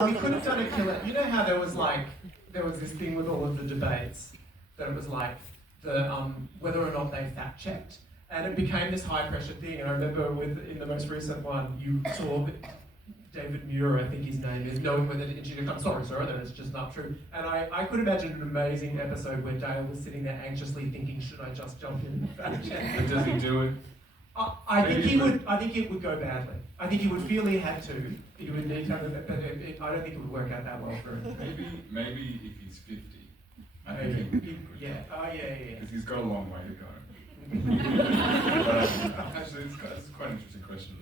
We could have done a killer. You know how there was this thing with all of the debates that it was like the whether or not they fact checked, and it became this high pressure thing. And I remember in the most recent one, you saw David Muir, I think his name is, knowing whether to interject. I'm sorry, sir, that it's just not true. And I could imagine an amazing episode where Dale was sitting there anxiously thinking, should I just jump in and fact check? But does he do it? I think he would. I think it would go badly. I think he would feel he had to. He would need to have it, but I don't think it would work out that well for him. Maybe if he's 50. I Maybe. think he would. Yeah. Oh yeah. Because he's got a long way to go. Actually, it's quite an interesting question.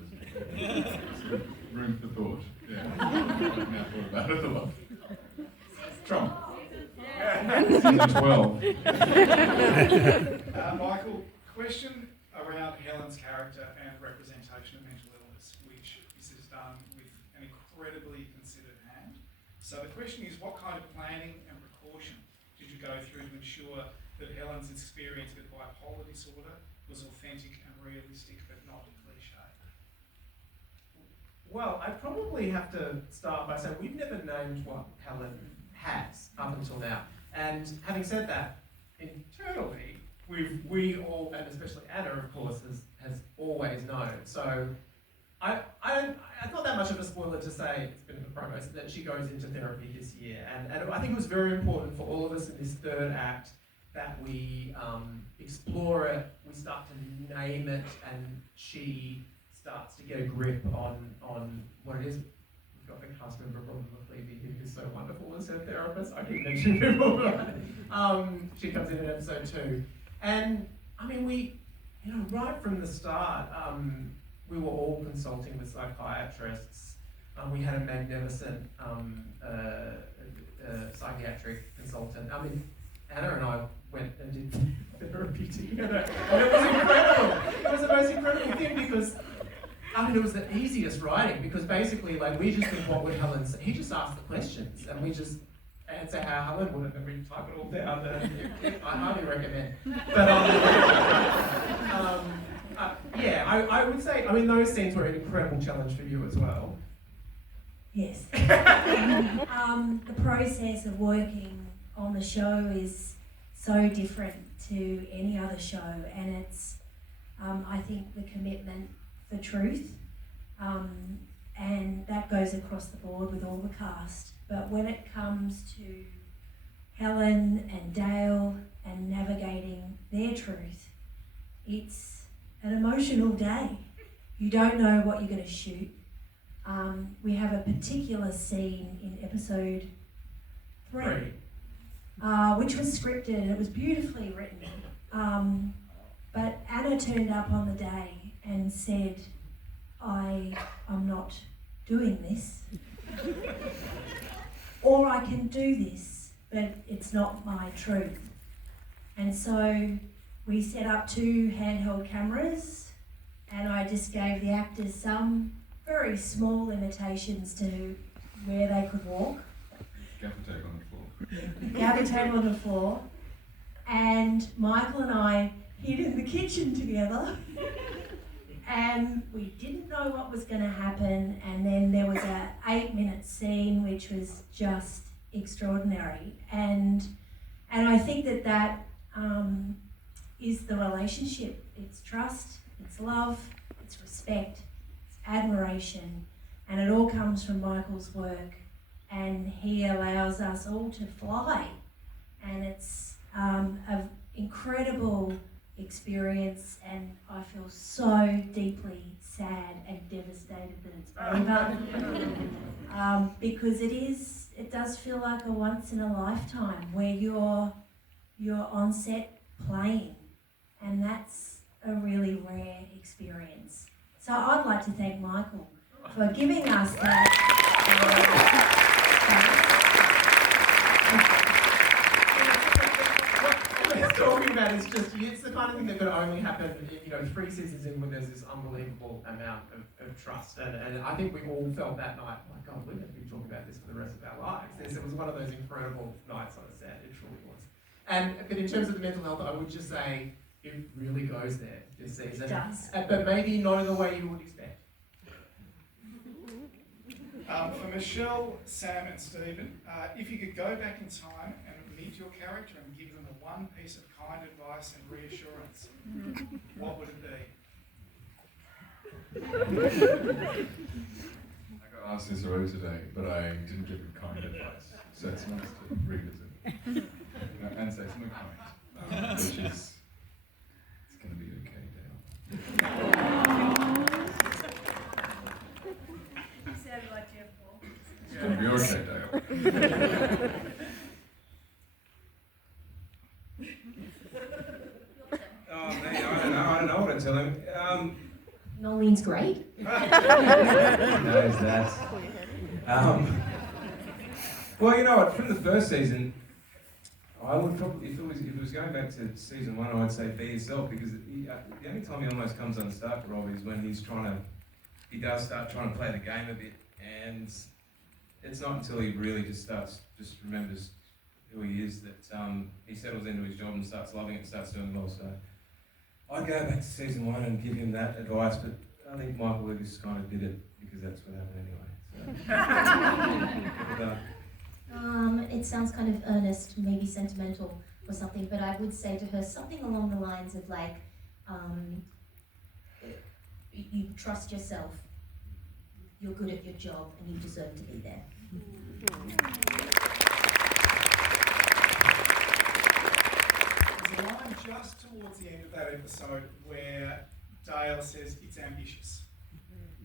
Room for thought. Yeah. I've now thought about it a lot. Trump. Season 12. Michael, question around Helen's character and representation of mental illness, which this is done with an incredibly considered hand. So the question is, what kind of planning and precaution did you go through to ensure that Helen's experience with bipolar disorder was authentic and realistic, but not cliche? Well, I probably have to start by saying we've never named what Helen has up until now. And having said that, internally, we all, and especially Anna, of course, has always known. So it's not that much of a spoiler to say, it's been in the promos, that she goes into therapy this year. And I think it was very important for all of us in this third act that we explore it, we start to name it, and she starts to get a grip on what it is. We've got the cast member Robin McLeavy here, who's so wonderful as her therapist. I keep mentioning people, but she comes in episode 2. And I mean, right from the start, we were all consulting with psychiatrists. We had a magnificent psychiatric consultant. I mean, Anna and I went and did therapy together. And it was incredible. It was the most incredible thing because, I mean, it was the easiest writing because basically, like, we just think, what would Helen say? He just asked the questions and we just answer how Helen would, and then we type it all down. I highly recommend. But I would say, I mean, those scenes were an incredible challenge for you as well. Yes. The process of working on the show is so different to any other show, and it's, I think, the commitment for truth, and that goes across the board with all the cast. But when it comes to Helen and Dale and navigating their truth, it's an emotional day. You don't know what you're going to shoot. We have a particular scene in episode 3, which was scripted and it was beautifully written. But Anna turned up on the day and said, I'm not doing this. Or I can do this, but it's not my truth. And so we set up 2 handheld cameras, and I just gave the actors some very small limitations to where they could walk. Gaffer tape on the floor. Gaffer tape on the floor. And Michael and I hid in the kitchen together. And we didn't know what was going to happen, and then there was a 8-minute scene which was just extraordinary, and I think that is the relationship. It's trust, it's love, it's respect, it's admiration, and it all comes from Michael's work, and he allows us all to fly, and it's an incredible experience, and I feel so deeply sad and devastated that it's over. Because it does feel like a once in a lifetime where you're on set playing, and that's a really rare experience. So I'd like to thank Michael for giving us that. Talking about it's the kind of thing that could only happen, 3 seasons in when there's this unbelievable amount of trust, and I think we all felt that night, oh my God, we're going to be talking about this for the rest of our lives. It was one of those incredible nights on a set, it truly was. But in terms of the mental health, I would just say it really goes there this season. It does. But maybe not in the way you would expect. For Michelle, Sam and Stephen, if you could go back in time and meet your character and give them the one piece of kind advice and reassurance, what would it be? I got asked this already today, but I didn't give him kind advice. So it's nice to revisit and say something kind, which is, it's going to be okay now. You sounded like Jeff Paul. It's going to be okay, Dale. Oh man, I don't know what to tell him. Nolene's great. Knows that. Well, you know what? From the first season, I would probably, if it was going back to season 1, I would say be yourself, because the only time he almost comes unstuck, Rob, is when he does start trying to play the game a bit, and it's not until he really just remembers who he is that he settles into his job and starts loving it and starts doing well. So I'd go back to season 1 and give him that advice, but I think Michael Lucas kind of did it because that's what happened anyway. So. It sounds kind of earnest, maybe sentimental or something, but I would say to her something along the lines of like, you trust yourself, you're good at your job, and you deserve to be there. There's a line just towards the end of that episode where Dale says it's ambitious,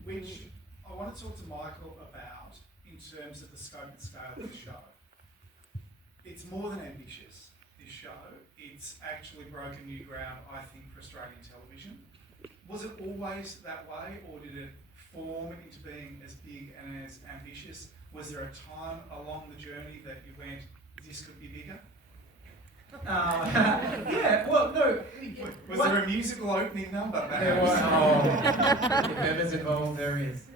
which I want to talk to Michael about in terms of the scope and scale of the show. It's more than ambitious, this show. It's actually broken new ground, I think, for Australian television. Was it always that way, or did it form into being as big and as ambitious? Was there a time along the journey that you went, this could be bigger? Yeah, well, no. Was there a musical opening number? There was. If Emma's involved, there is.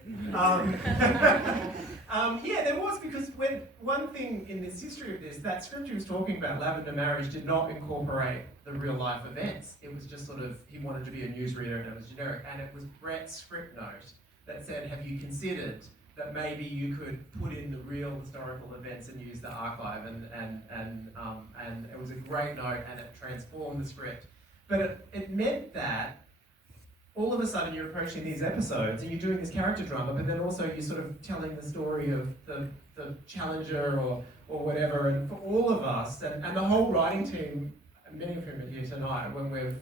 Yeah, there was, because when one thing in this history of this, that script he was talking about, Lavender Marriage, did not incorporate the real life events. It was just sort of, he wanted to be a newsreader and it was generic. And it was Brett's script note that said, have you considered that maybe you could put in the real historical events and use the archive? And it was a great note, and it transformed the script. But it meant that all of a sudden you're approaching these episodes and you're doing this character drama, but then also you're sort of telling the story of the challenger or whatever. And for all of us, and the whole writing team, many of whom are here tonight, when we've,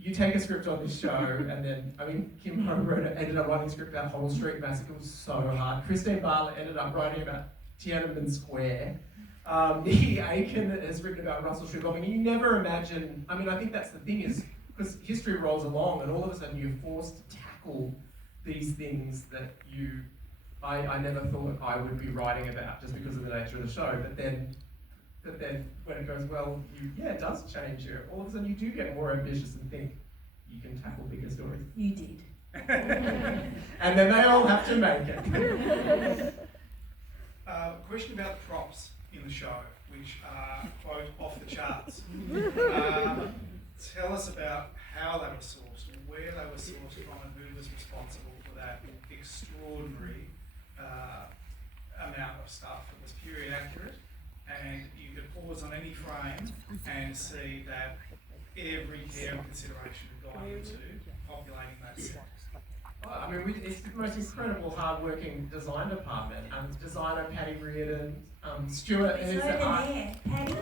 you take a script on this show, and then, Kim Ho ended up writing a script about Whole Street Massacre. It was so hard. Christine Bartlett ended up writing about Tiananmen Square. Nikki Aiken has written about Russell Street bombing. You never imagine, I think that's the thing, is because history rolls along and all of a sudden you're forced to tackle these things that I never thought I would be writing about just because of the nature of the show. But then when it goes well, it does change you. All of a sudden you do get more ambitious and think you can tackle bigger stories. You did. And then they all have to make it. Question about the props in the show, which are, quote, off the charts. Tell us about how they were sourced, where they were sourced from, and who was responsible for that extraordinary amount of stuff. It was period accurate, and you could pause on any frame and see that every care and consideration had gone into populating that set. It's the most incredible, hard-working design department. Designer Patty Reardon, Stuart. It's over there, Patty.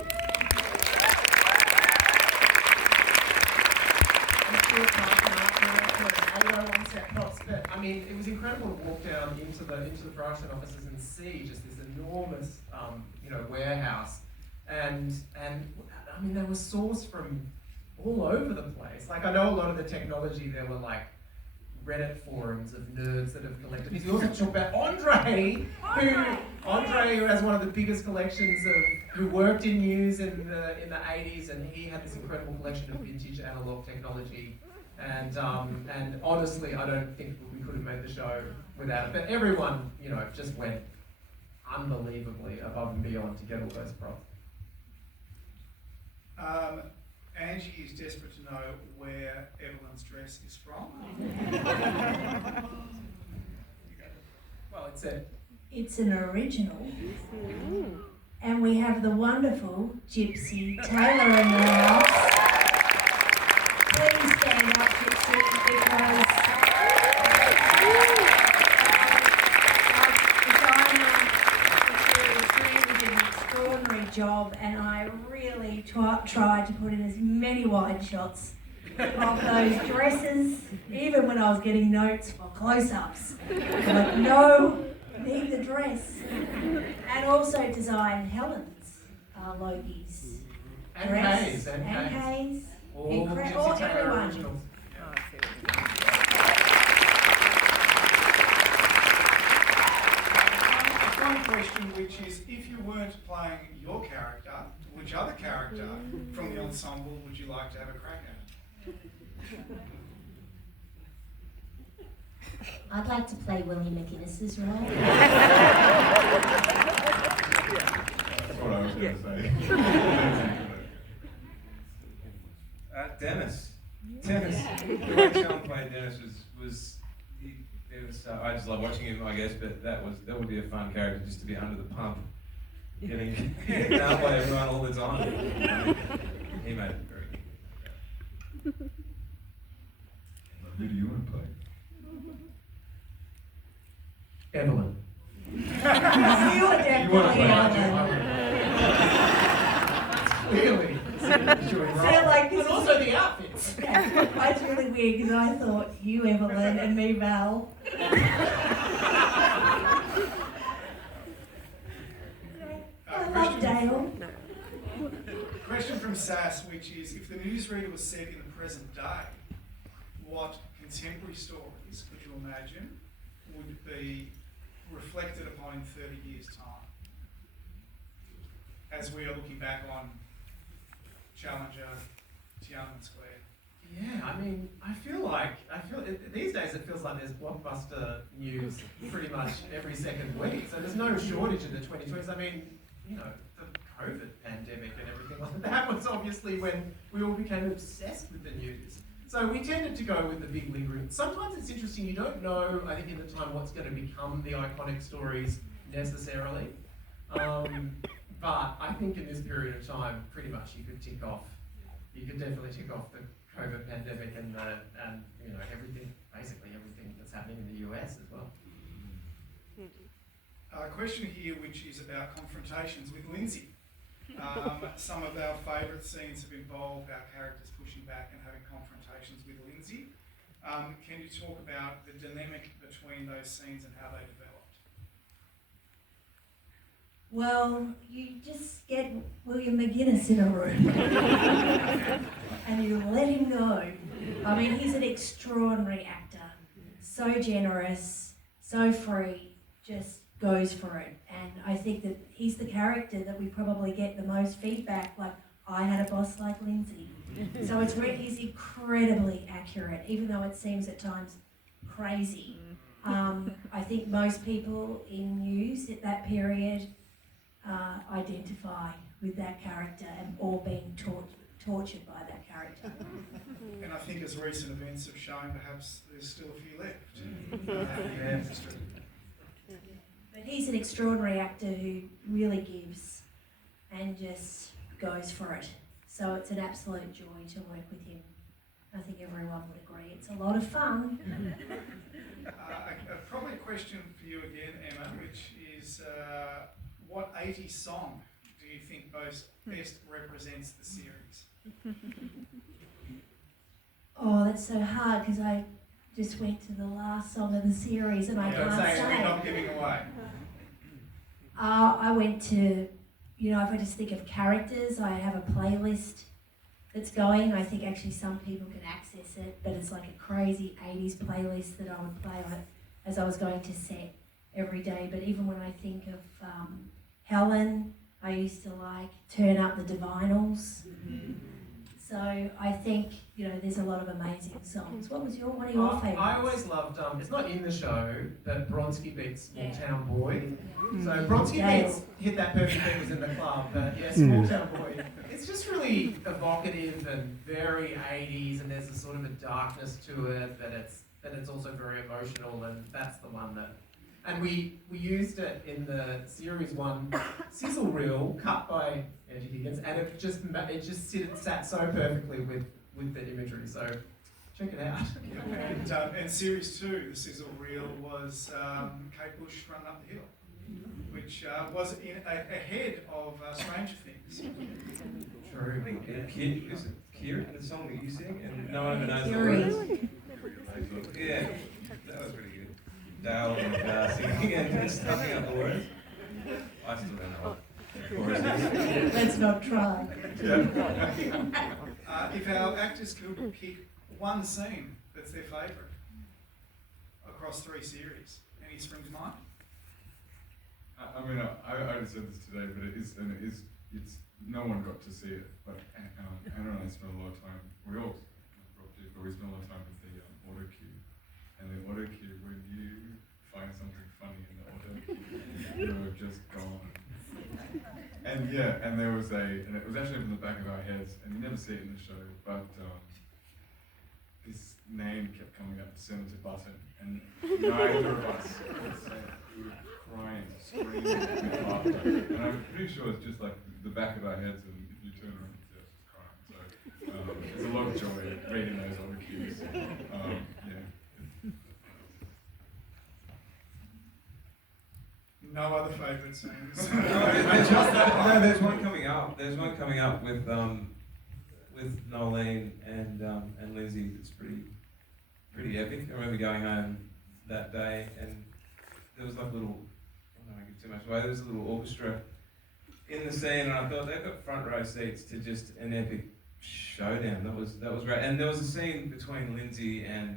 But it was incredible to walk down into the production offices and see just this enormous, warehouse, and they were sourced from all over the place. Like, I know a lot of the technology, there were like Reddit forums of nerds that have collected these. We also talk about Andre, who has one of the biggest collections who worked in news in the 80s, and he had this incredible collection of vintage analog technology. And honestly, I don't think we could have made the show without it. But everyone, just went unbelievably above and beyond to get all those props. Angie is desperate to know where Evelyn's dress is from. Well, It's an original. And we have the wonderful Gypsy Taylor in the house. Please stand up, Gypsy, because did an extraordinary job, and I really tried to put in as many wide shots of those dresses, even when I was getting notes for close-ups. But no, need the dress. And also designed Helen's, Logie's and dress. Hayes, and Hayes. Hayes. All All Gypsy Taylor everyone. originals. One question, which is, if you weren't playing your character, which other character from the ensemble would you like to have a crack at? I'd like to play Willie McGuinness's role. That's what I was going to say. Dennis. Dennis. The way Sean played Dennis was I just love watching him, I guess, but that would be a fun character, just to be under the pump, getting down by everyone all the time. He made it very good. Who do you want to play? Evelyn. You are definitely Evelyn. Clearly. And also the outfits. That's really weird because I thought you, Evelyn, and me, Val. I love Dale. Question from Sass, which is, if the newsreader was set in the present day, what contemporary stories could you imagine would be reflected upon in 30 years' time? As we are looking back on Challenger, Tiananmen Square. Yeah, I mean, I feel these days it feels like there's blockbuster news pretty much every second week. So there's no shortage in the 2020s. I mean, you know, the COVID pandemic and everything like that was obviously when we all became obsessed with the news. So we tended to go with the big lingering. Sometimes it's interesting, you don't know, I think in the time, what's going to become the iconic stories necessarily. But I think in this period of time, pretty much you could definitely tick off the COVID pandemic and you know, basically everything that's happening in the US as well. A question here which is about confrontations with Lindsay. Some of our favourite scenes have involved our characters pushing back and having confrontations with Lindsay. Can you talk about the dynamic between those scenes and how they developed? Well, you just get William McGuinness in a room and you let him know. I mean, he's an extraordinary actor. So generous, so free, just goes for it. And I think that he's the character that we probably get the most feedback, like, I had a boss like Lindsay. So he's incredibly accurate, even though it seems at times crazy. I think most people in news at that period identify with that character or being tortured by that character. And I think as recent events have shown, perhaps there's still a few left. Yeah, that's true. But he's an extraordinary actor who really gives and just goes for it. So it's an absolute joy to work with him. I think everyone would agree. It's a lot of fun. Probably a question for you again, Emma, which is what 80s song do you think best represents the series? Oh, that's so hard because I just went to the last song of the series and I Don't can't say it, we're say. not giving away. I went to, you know, if I just think of characters, I have a playlist that's going. I think actually some people can access it, but it's like a crazy 80s playlist that I would play as I was going to set every day. But even when I think of Helen, I used to like turn up the Divinals. So I think, you know, there's a lot of amazing songs. What are your favourites? I always loved, it's not in the show, but Bronski beats Small Town Boy. Yeah. So Bronski Dale. beats Hit That Perfect Thing was in the club, but yeah, Small Town Boy. It's just really evocative and very 80s, and there's a sort of a darkness to it, but it's also very emotional, and that's the one that, And we used it in the series one sizzle reel cut by Angie Higgins, and it just sat so perfectly with the imagery. So check it out. And series 2, the sizzle reel was Kate Bush running up the hill, which was ahead of Stranger Things. True. Is it Kieran, the song that you sing, and no one ever knows the Kieran. words? Yeah, that was pretty good. Dale and singing and stuffing up the words. I still don't know what chorus is. Let's not try. If our actors could pick one scene that's their favourite across 3 series, any spring to mind? I mean, I already said this today, but it's no one got to see it, but Anna and I spent a lot of time, we all did, but we spent a lot of time with the auto cue. And the auto cue, when you find something funny in the auto cue, you're just gone. And yeah, and there was and it was actually up in the back of our heads, and you never see it in the show, but this name kept coming up, Senator Button, and neither of us could say it. We were crying, screaming with laughter. And I'm pretty sure it's just like the back of our heads, and if you turn around, it's just crying. So there's a lot of joy reading those auto cues. Yeah. No other favourite scenes. There's one coming up. There's one coming up with Nolene and Lindsay. That's pretty epic. I remember going home that day, and there was like a little. I don't want to give too much away. There was a little orchestra in the scene, and I thought they've got front row seats to just an epic showdown. That was great. And there was a scene between Lindsay and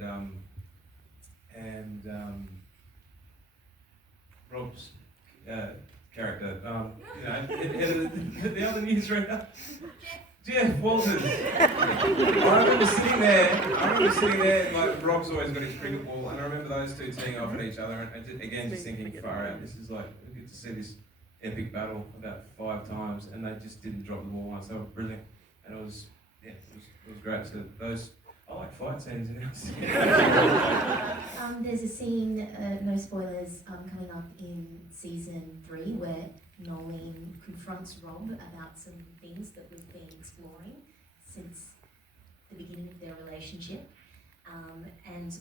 Rob's character, the other newsreader, Jeff Walters. I remember sitting there, like Rob's always got his cricket ball, and I remember those two teeing off at each other, and again just thinking, far out, this is like, we get to see this epic battle about 5 times, and they just didn't drop the ball once. They were brilliant, and it was great. So those, I like fight scenes in it. There's a scene, no spoilers, coming up in season 3 where Nolene confronts Rob about some things that we've been exploring since the beginning of their relationship. And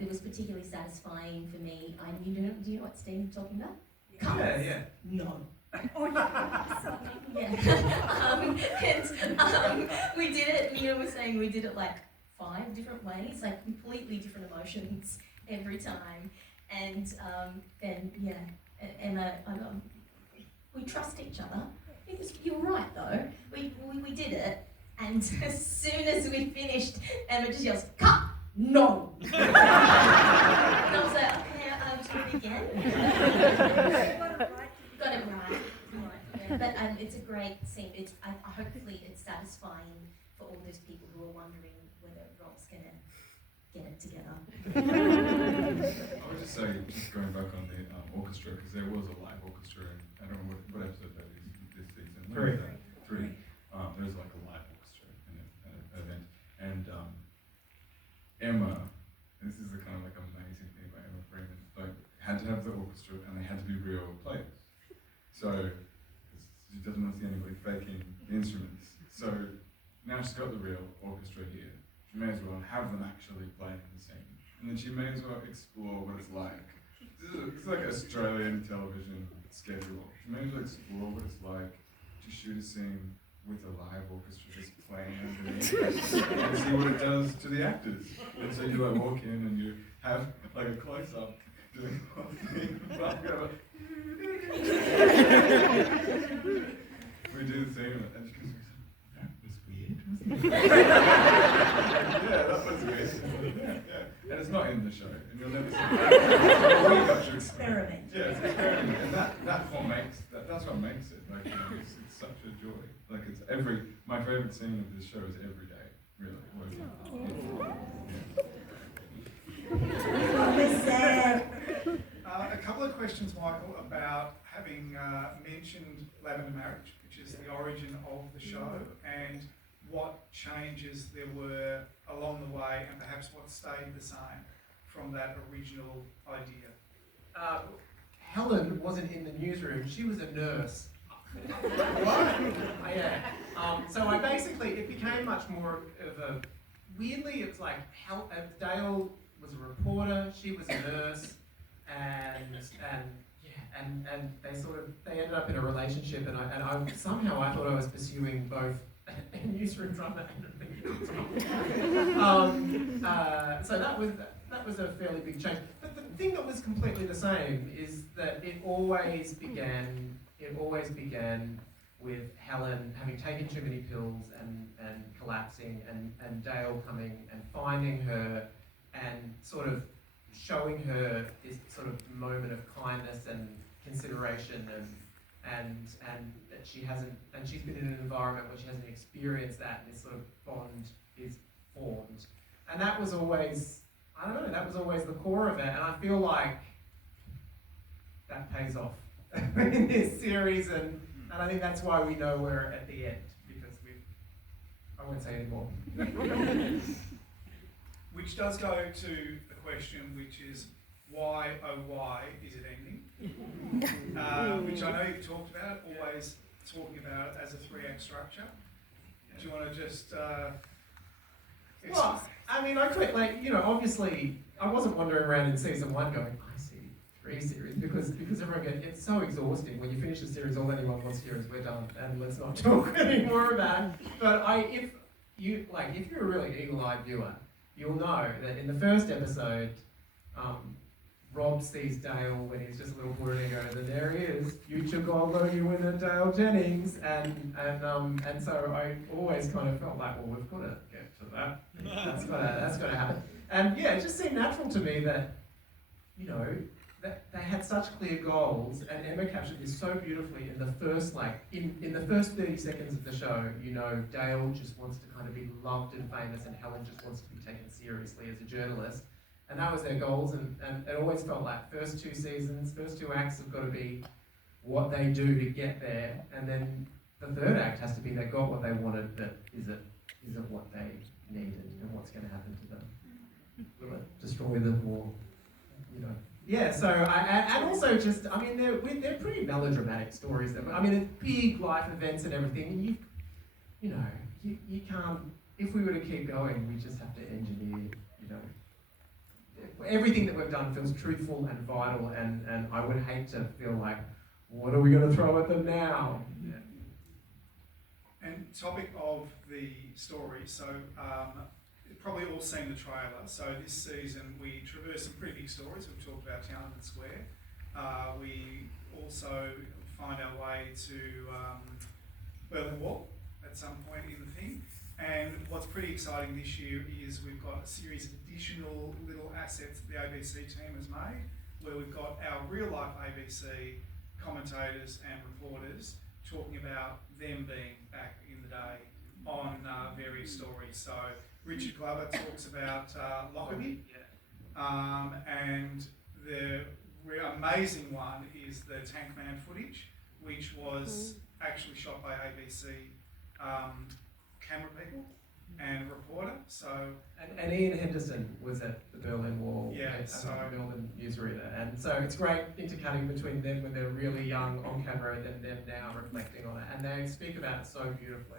it was particularly satisfying for me. Do you know what Steve's talking about? Colours. Yeah. No. Sorry. Yeah. We did it, Mia was saying we did it like 5 different ways, like completely different emotions every time. And Emma, we trust each other. You're right though, we did it, and as soon as we finished, Emma just yells, "Cut! No!" And I was like, okay, do it again. Got it right. Yeah. But it's a great scene. Hopefully it's satisfying for all those people who are wondering whether Rob's gonna get it together. I would just say, just going back on the orchestra, because there was a live orchestra, and I don't know what episode that is this season. 3. 3. There's like a live orchestra in an event, and Emma, and this is the kind of like amazing thing about Emma Freeman, like had to have the orchestra, and they had to be real players. So she doesn't want to see anybody faking the instruments. So now she's got the real orchestra here. She may as well have them actually playing the scene. And then she may as well explore what it's like. It's like Australian television schedule. She may as well explore what it's like to shoot a scene with a live orchestra just playing underneath and see what it does to the actors. And so you like walk in and you have like a close-up doing the whole thing. We do the scene and she goes, that was weird. Yeah, that was weird. Yeah. And it's not in the show, and you'll never see it. We got to Experiment. Yeah, it's experiment, and that's what makes it. Like, you know, it's such a joy. Like my favourite scene of this show is every day, really. We're sad. A couple of questions, Michael, about having mentioned Lavender Marriage, which is the origin of the show, and what changes there were along the way, and perhaps what stayed the same from that original idea. Helen wasn't in the newsroom, she was a nurse. What? Yeah. So I basically, it became much more of a, weirdly, it's like, Dale was a reporter, she was a nurse, and they ended up in a relationship, and I somehow I thought I was pursuing both a newsroom drama and a drama. So that was a fairly big change. But the thing that was completely the same is that it always began with Helen having taken too many pills and collapsing, and Dale coming and finding her and sort of showing her this sort of moment of kindness and consideration, and that she hasn't, and she's been in an environment where she hasn't experienced that, and this sort of bond is formed. And that was always, I don't know, that was always the core of it, and I feel like that pays off in this series, and I think that's why we know we're at the end, because I won't say any more. Which does go to the question, which is, why, oh why, is it ending? Which I know you've talked about, always talking about it as a 3-act structure. Do you want to just... Well, I mean, I quit, obviously, I wasn't wandering around in season 1 going, I see 3 series, because everyone goes, it's so exhausting. When you finish a series, all anyone wants to hear is, we're done, and let's not talk anymore about it. But if you're a really eagle-eyed viewer, you'll know that in the first episode, Rob sees Dale when he's just a little boy, and he goes, and there he is, future Goldberg, you win and Dale Jennings, and so I always kind of felt like, well, we've got to get to that. That's got to happen. And yeah, it just seemed natural to me that, that they had such clear goals, and Emma captured this so beautifully in the first, in the first 30 seconds of the show. Dale just wants to kind of be loved and famous, and Helen just wants to be taken seriously as a journalist. And that was their goals, and it always felt like first 2 seasons, first 2 acts have got to be what they do to get there, and then the 3rd act has to be they got what they wanted, but is it what they needed, and what's going to happen to them? Will it destroy them, or, Yeah, so, and also just, I mean, they're pretty melodramatic stories. It's big life events and everything, and you can't, if we were to keep going, we just have to engineer, everything that we've done feels truthful and vital, and I would hate to feel like, what are we going to throw at them now? Yeah. And topic of the story, so you've probably all seen the trailer. So this season we traverse some pretty big stories. We've talked about Townsend Square. We also find our way to Berlin Wall at some point in the thing. And what's pretty exciting this year is we've got a series of additional little assets that the ABC team has made, where we've got our real life ABC commentators and reporters talking about them being back in the day on various stories. So Richard Glover talks about Lockerbie, and the amazing one is the Tankman footage, which was actually shot by ABC camera people and a reporter. So and Ian Henderson was at the Berlin Wall, so Melbourne Newsreader, and so it's great intercutting between them when they're really young on camera and then them now reflecting on it, and they speak about it so beautifully.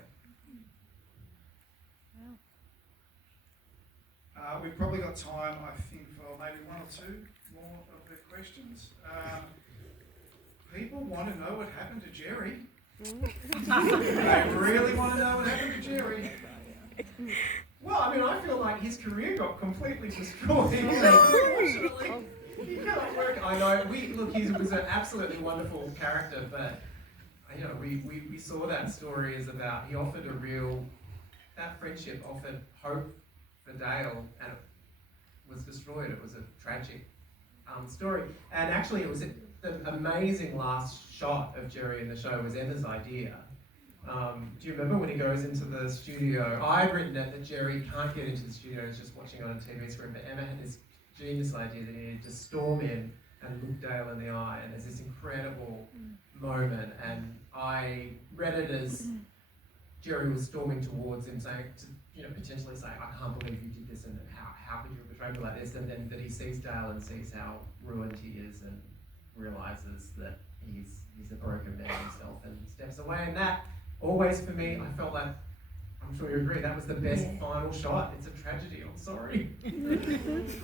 We've probably got time, I think, for maybe 1 or 2 more of the questions. People want to know what happened to Jerry. They really want to know what happened to Jerry. Well, I feel like his career got completely destroyed. Unfortunately, he cannot work. I know. He was an absolutely wonderful character, but we saw that story as about he offered that friendship offered hope for Dale, and it was destroyed. It was a tragic story, and actually, it was the amazing last shot of Jerry in the show was Emma's idea. Do you remember when he goes into the studio? I'd written it that Jerry can't get into the studio, he's just watching on a TV screen, but Emma had this genius idea that he needed to storm in and look Dale in the eye, and there's this incredible moment, and I read it as Jerry was storming towards him, saying, potentially saying, I can't believe you did this, and how could you betray me like this, and then that he sees Dale and sees how ruined he is, and realizes that he's a broken man himself and steps away. And that always, for me, I felt like, I'm sure you agree, that was the best final shot. It's a tragedy, I'm sorry.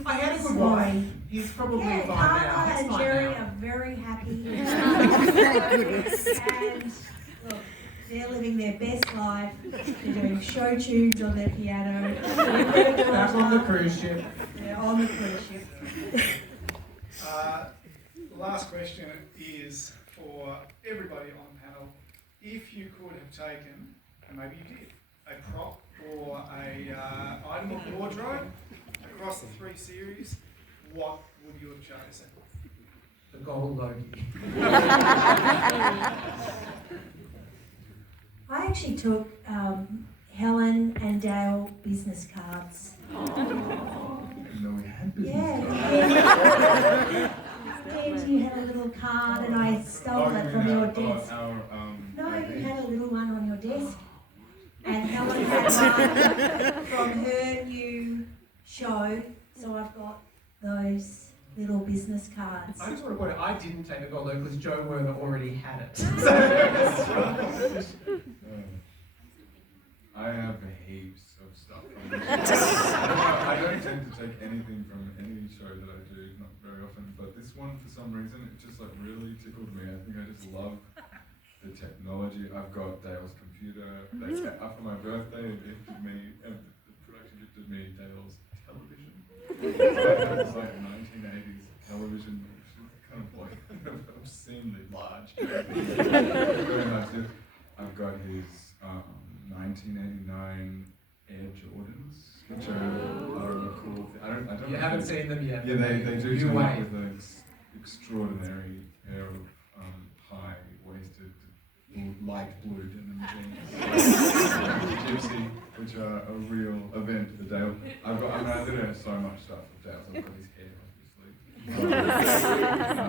I had a good wife. He's probably fine now. Carla He's and fine Jerry now. are very happy. And look, they're living their best life. They're doing show tunes on their piano. Back on the cruise ship. They're on the cruise ship. The last question is for everybody on the panel. If you could have taken, and maybe you did, a prop or a item of wardrobe across the 3 series, what would you have chosen? The gold Loki. I actually took Helen and Dale business cards. I didn't know we had business Yeah. And you had a little card and I stole it from your desk. No, you had a little one on your desk. And Helen had one from her new show. So I've got those little business cards. I just want to point out, I didn't take the gold Loki because Joe Werner already had it. I have heaps of stuff. I don't tend to take anything from any show that I do, not very often, but this one, for some reason, it just like really tickled me. I think I just love the technology. I've got Dale's computer. After my birthday, they gifted me, the production gifted me Dale's television. It's like 1980s television, which is kind of like obscenely large. Very nice. I've got his 1989 Air Jordans, which are a cool thing. I don't You haven't seen them yet. Yeah, they do You come up wait. with an extraordinary pair of high-waisted, light blue denim jeans. Gypsy, which are a real event for Dale. I did have so much stuff with Dale. I've got his hair,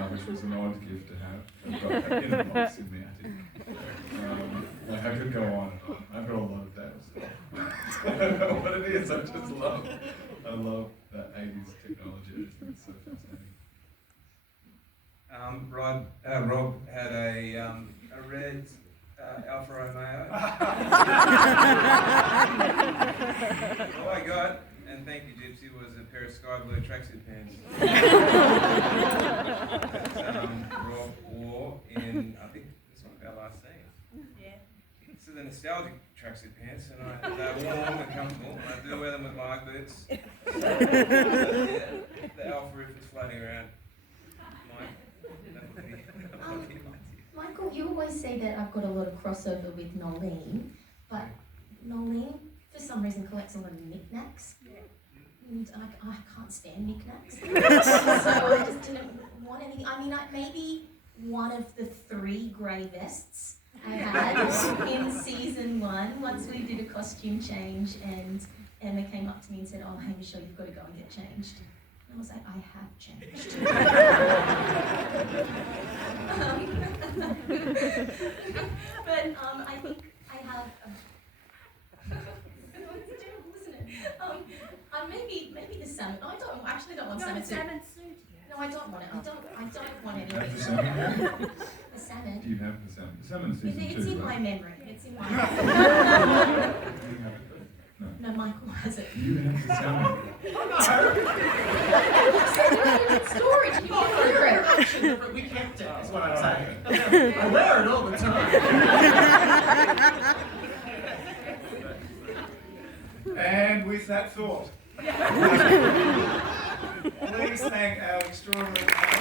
obviously, which was an odd gift to have. I've got that in a box in the attic. Like I could go on. I've got a lot of Dale stuff. I don't know what it is. I love that 80s technology. I just think it's so fascinating. Rob had a red Alfa Romeo. All I got, and thank you Gypsy, was a pair of sky blue tracksuit pants. That Rob wore in, I think this might be our last scene. Yeah. So the nostalgic tracksuit pants, and they're warm and comfortable. I do wear them with my boots. So, the Alfa roof is floating around. Michael, you always say that I've got a lot of crossover with Nolene, but Nolene, for some reason, collects a lot of knickknacks. And I can't stand knickknacks. So I just didn't want anything. I mean, maybe one of the 3 grey vests I had in season 1, once we did a costume change and Emma came up to me and said, "Oh, hey Michelle, you've got to go and get changed." And I was like, "I have changed." But I think I have. It's terrible, isn't it? Maybe the salmon. No, I don't want salmon suit. No, I don't want it. I don't want anything. Have the salmon? The salmon. Do you have the salmon? The salmon season 2, It's in my right? memory. It's in my Do memory. you have it? No. No, Michael has it. You have the salmon. It's storage. You can hear it. We kept it, is what I'm saying. I wear it all the time. And with that thought, please thank our extraordinary panel.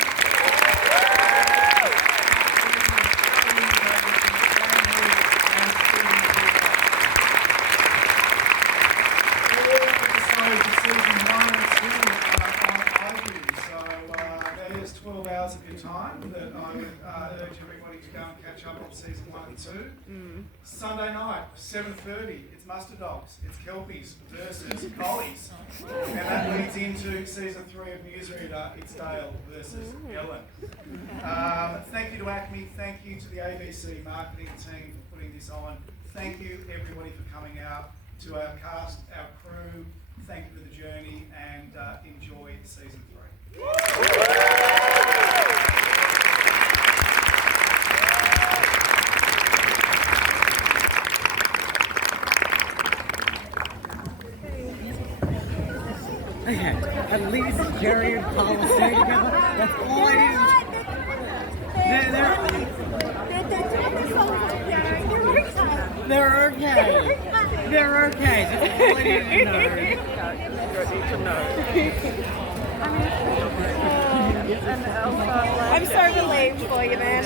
There's 12 hours of your time that I would urge everybody to go and catch up on season 1 and 2. Sunday night, 7:30, it's Mustard Dogs, it's Kelpies versus Collies. And that leads into season 3 of Newsreader, it's Dale versus Ellen. Thank you to ACME, thank you to the ABC marketing team for putting this on. Thank you everybody for coming out, to our cast, our crew, thank you for the journey, and enjoy season 3. Okay, at least Jerry and Paula stay together. That's all I needed. They're okay. They're okay. That's all I needed to know. I'm so relieved for you, man.